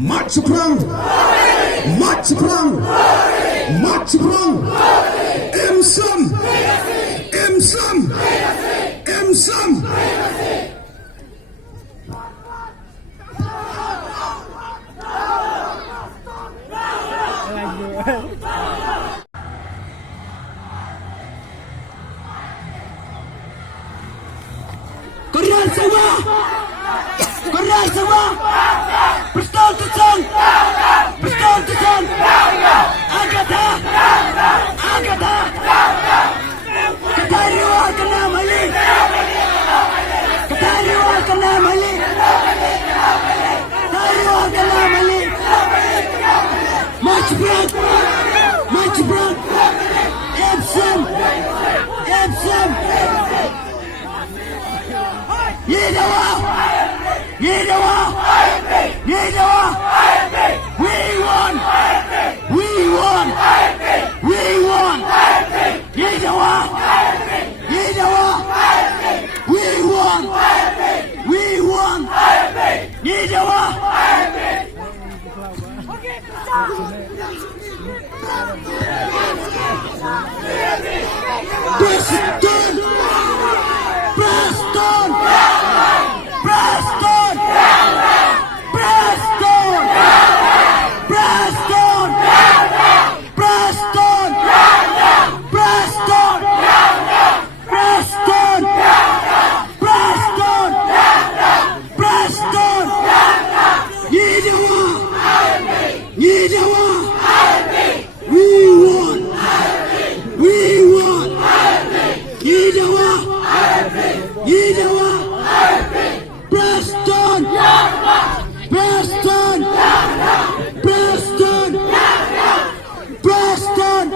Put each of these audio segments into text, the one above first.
Mat seberang, mat seberang, mat seberang. Emsam, emsam, emsam. Korea semua, Korea semua. Persatuan, persatuan. Agata, agata. Ketariwa kena mali, ketariwa kena mali, ketariwa kena mali. March break, march break. Epsom, Epsom. Yedawa, Yedawa, Yedawa. We won, we won, we won. Yedawa, Yedawa. We won, we won. Yedawa. Preston, Preston, Preston, Preston, Preston, Preston, Preston, Preston, Preston, Preston. Yedawa, Yedawa. We won, we won. Yedawa, Yedawa. Preston, Preston, Preston, Preston.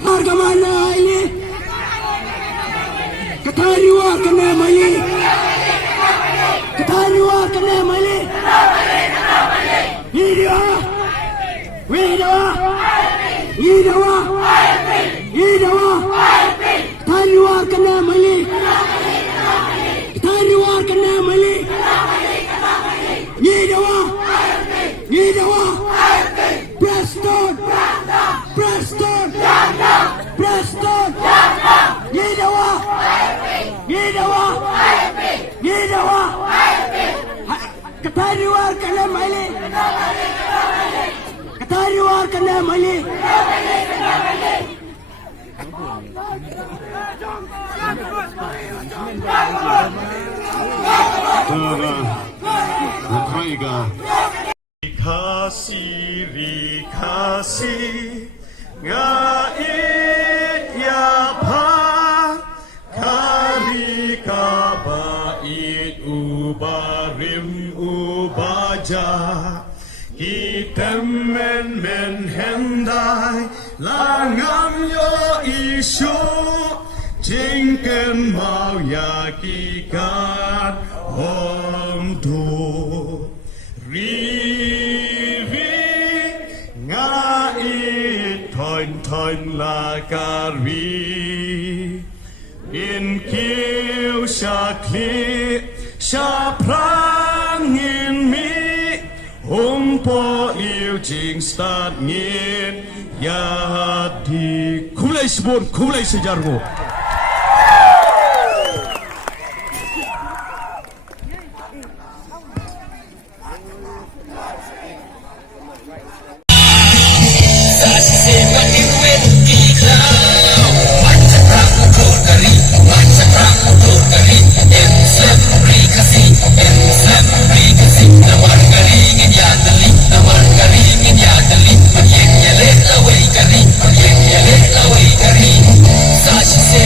Harga mana ini? Ketariwa kena mali, ketariwa kena mali. Yedawa, Yedawa, Yedawa, Yedawa. Ketariwa kena mali, ketariwa kena mali. Yedawa, Yedawa. Preston, Preston, Preston. Yedawa, Yedawa, Yedawa. Ketariwa kena mali, ketariwa kena mali. Rikasi ngait ya pa kari kabait ubarim ubaja hitam men hendai langam yo isu jingken mau ya kikat hom tu Thon la kari in kiu sha kli sha prang in mi po liu jing start ngin ya di kulai sebut kulai sejargo. She said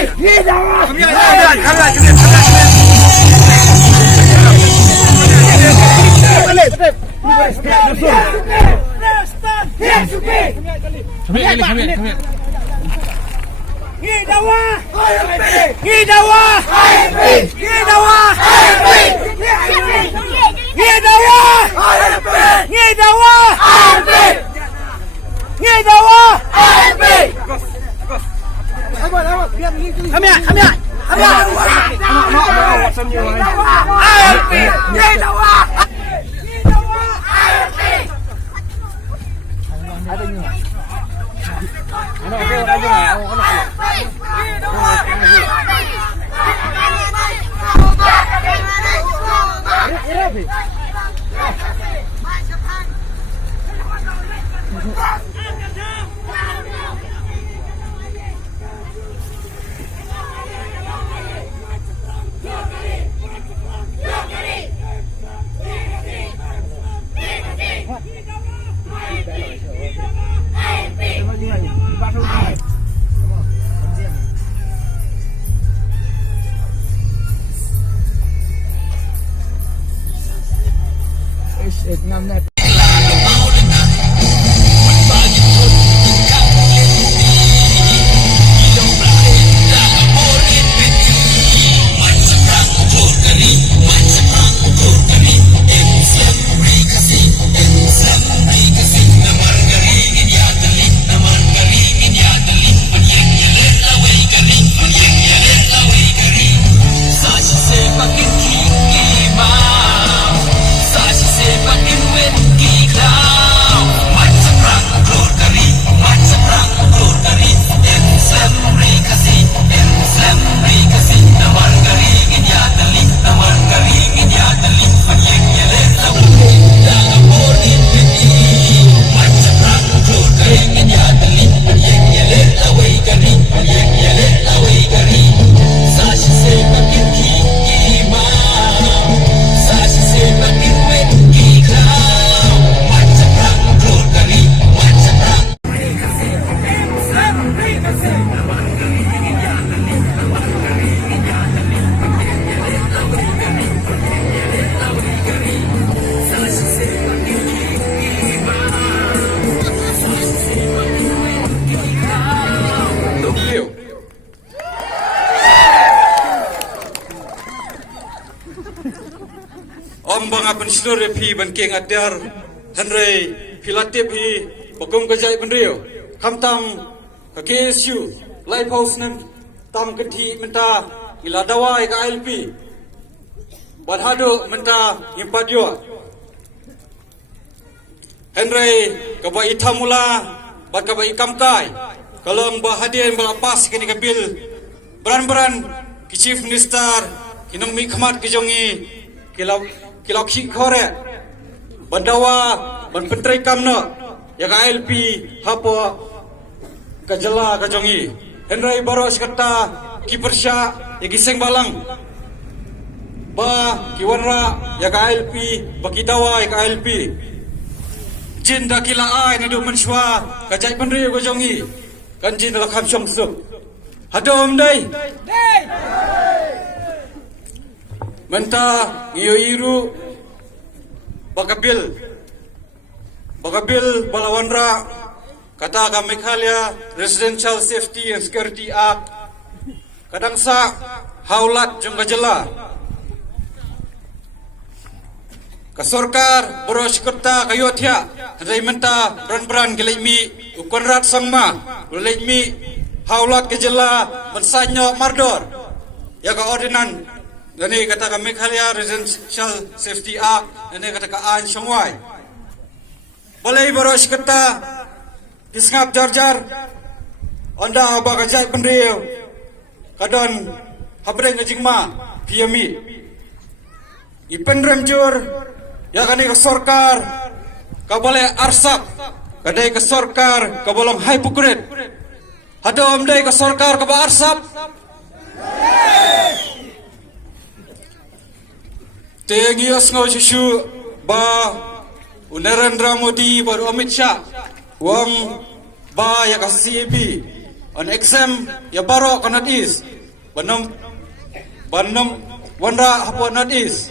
Ni dawa. Bang apan seluruh pi bankeng adyar Henry Pilatip hi bagum kajai benrio kamtam ka KSU live house nem tam kethi menta ila dawai ka LP badhado menta impadio Henry ka ba ithamula bad ka ba ikamkai kalong ba hadien balapas kini ka bil beran ki chief minister kinong mi khamat ki jongi kilau ki khore bandawa ban pentrai kamna ya ka LP hapo ka jala ka jongi Henry baros kata ki persya ya giseng balang ba ki wanra ya ka LP baki dawa ya ka LP jin da kila ai na do menshwa ka jai penri ka jongi kan jin la kham chong sup hadom dai menta ngiyo iru bagabil balawanra kata ka Meghalaya Residential Safety and Security Act kadang sa haulat jong kajala ka sarkar boros kota kayotya hadai menta bran geleimi ukonrat sangma geleimi haulat kajala mensanyo mardor ya ka ordinan Ini kata ka Meghalaya Residential Safety Act, ini kata ka An Shongwai. Balai baros kata isngap jar onda bagajai pendriu kadon habreng ngajingma PMI. Ipen remjur ya kani ka sarkar ka balai arsap kadai ka sarkar ka bolong hypocrite. Hadom dai ka sarkar ka ba arsap. Tengios ngau susu ba Narendra Modi baru Amit Shah wang ba ya ka CAB on exam ya baro ka North East banom wanra hapo North East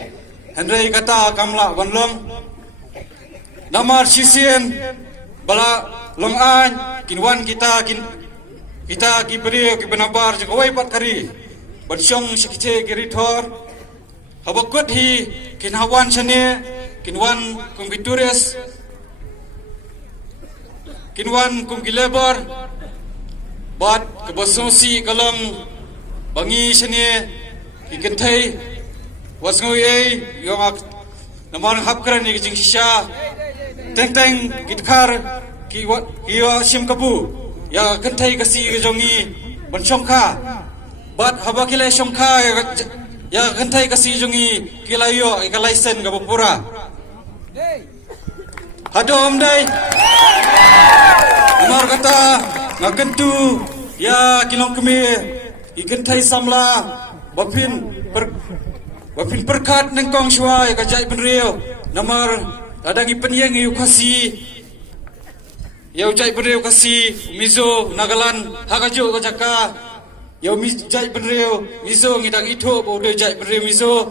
Henry kata kamla wanlong namar sisien bala long an kinwan kita kibri kibanabar jawai pat kari bansyong sikche giritor habakut hi kinhawan chane kinwan kumbitures kinwan kumgilebor bat kebasosi kalang bangi chane ikentai wasngoi yong namar hapkran ni jing shisha teng gitkar kiwa sim kabu ya kentai kasi jongi bansyongka bat haba kilai syongka ya kentai kasi jongi kilayo ikalaisen ka bapura hadom dai amar kata ngakentu ya kilong kemi ikentai samla bapin perkat nengkong shwa ka jai penrio namar adangi penyeng yu kasi Yau jai beriu kasi mizo nagalan hakajo ka jaka yau jai beriu mizo ngidang ito bodo jai beriu mizo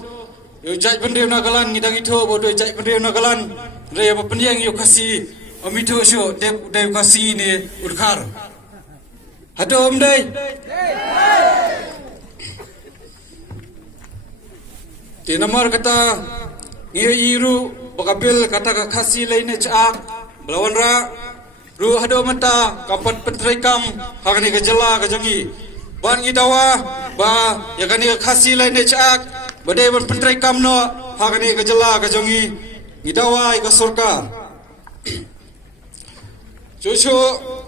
yau jai beriu nagalan ngidang ito bodo jai beriu nagalan re apa penyeng yu kasi omito syo dev kasi ni urkar hado omdai ti namar kata ngiyo iru bakabil kata ka kasi lain chak belawan ra Ru hado mata kampat pentraikam hakani kejela kajangi ban gidawa ba yakani khasi lain chak bade ban pentraikam no hakani kejela kajangi gidawa ika sorkar Jojo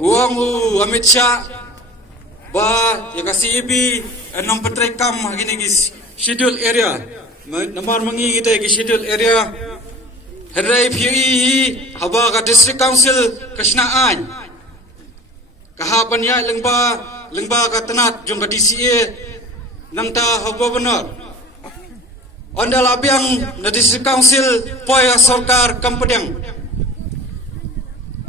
uangu Amit Shah ba yakasi ibi enam pentraikam hakini gis schedule area namar mangi kita ki schedule area Henry PUE haba ka district council kasnaan kahapan ya lengba ka tenat jong ka DCA nangta haba benar ondal abiang na district council poya sarkar kampedang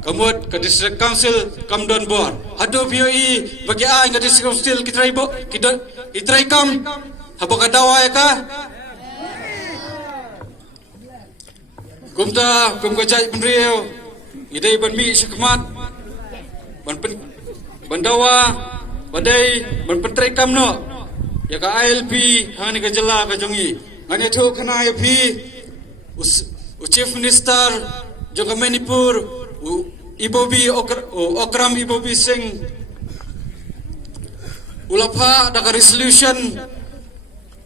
kamut ka district council kamdon bor hado PUE bagi ai ka district council kitrai kam haba ka dawai ka Kumta kumkajai penriau idai banmi syakmat bandawa badai banpentrai kamno ya ka ILP hangani ka jela ka jongi ngani tho khana ILP chief minister joka Manipur Ibobi Okram Ibobi Singh ulapha daka resolution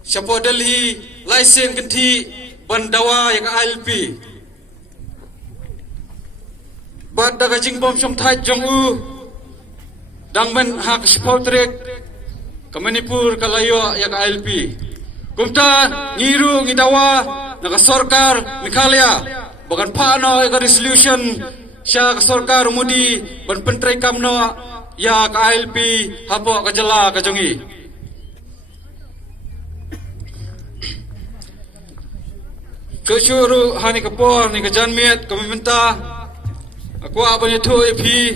Shapo Delhi license kenti bandawa ya ka ILP Bad daga jingbom syong thai jong u dangmen hak spotrek ke Manipur kalayo ya ka ILP kumta ngiru ngidawa naga sarkar Meghalaya bagan pano ya ka resolution sya ka sarkar mudi ban pentrai kamno ya ka ILP hapo ka jela ka jongi Kesyuru hani kapor ni ka janmiet kami minta Aku apa ni tu ipi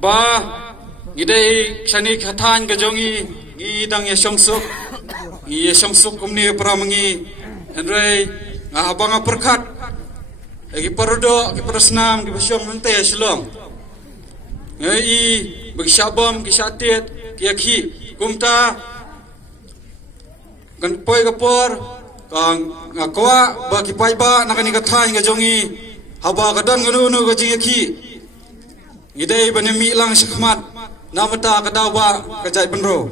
ba ngidai sani khatan ka jongi ngidang ya songsuk kumni pramangi Henry abang perkat lagi parodo ki prasnam ki basyong hante silong ngai bagi syabam ki syatit ki akhi kumta kan poi kapor kang ngakwa ba ki paiba nakani kathan ka jongi haba kadan ngunu ka jingaki idai banemi lang syakmat namata kadawa kajai penro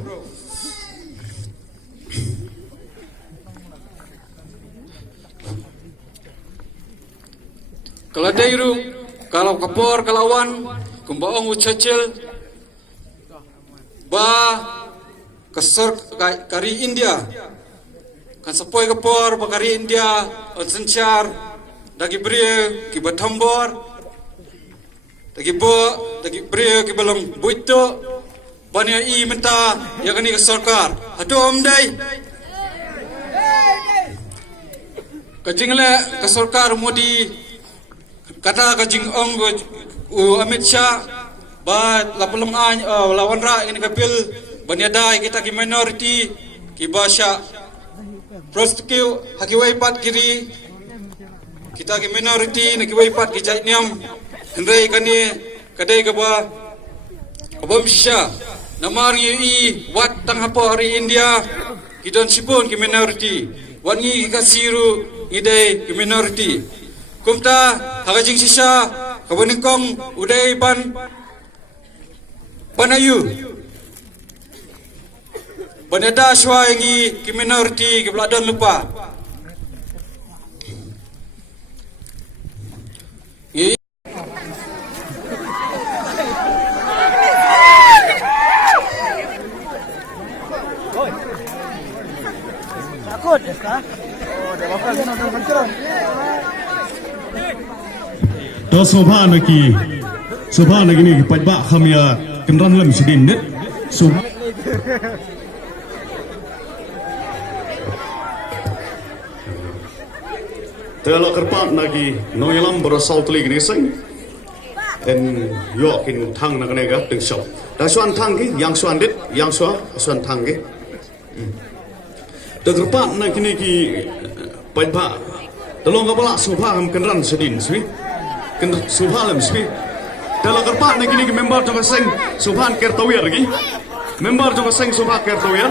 kalau dairu kalau kapor kalawan kumbaong uchacil ba kasar kari India kan sapoi kapor ba kari India on senchar dagi beri ki batambor dagi beri ki balong buito bania I menta ya kani ka sarkar hadom dai kajingle ka sarkar modi kata kajing ong Amit Shah ba lapulong an lawan ra ini kapil banyadai kita ki minority ki basha prosecu hakiwai pat kiri kita ki minority na kiwai pat ki jaitniam hendrai kani kadai gaba abam shisha namari i wat tang hapo hari India kidon sipun ki minority wangi kasiru idai ki minority kumta hagajing shisha kabaningkong udai ban panayu banada shwa yangi ki minority ki beladon lupa Takut ya kah? Oh, dah bakal nonton kencang. To Sobha lagi ni pajba khamya kenran lam sidin net Sobha Tela kerpat lagi noyalam berasal telik ni sing en yokin thang na kanega ting shop da swan thang ki yang swan dit yang swan thang ki da kerpat na kini ki pajba tolong kapala Sobha ham kenran sidin swi ken Sobha lam swi tela kerpat na kini ki member jong sing Sobhan kertawir lagi member jong sing Sobha kertawir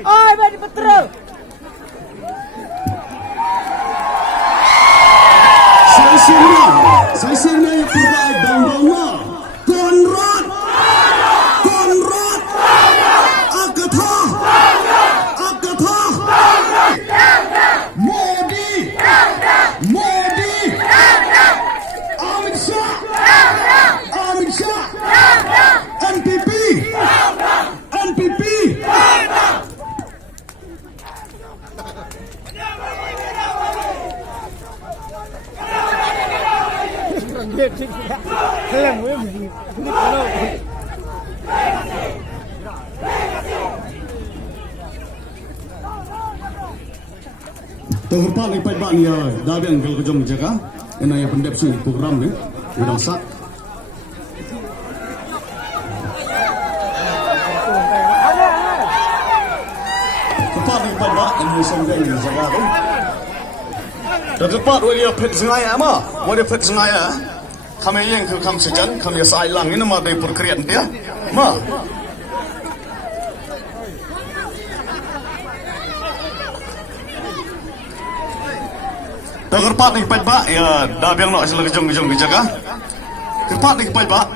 Oi, bagi betul. Saya sini pernah dangdangnya Konrad Agatha Modi Amit Shah NPP Terhormat ni pajak ni dabian kalau kejom jaga, ini yang pendep sini program ni, bidang sak. Tepat ni pajak ini sampai ni jaga tu. Tepat wajib pet sengaja ama, wajib pet sengaja. Kami yang ke kami sejan, kami sailang ini mah dari perkerian dia, mah. Terpat ni pajak ya, dah biang nak selalu kejong jaga. Terpat ni pajak.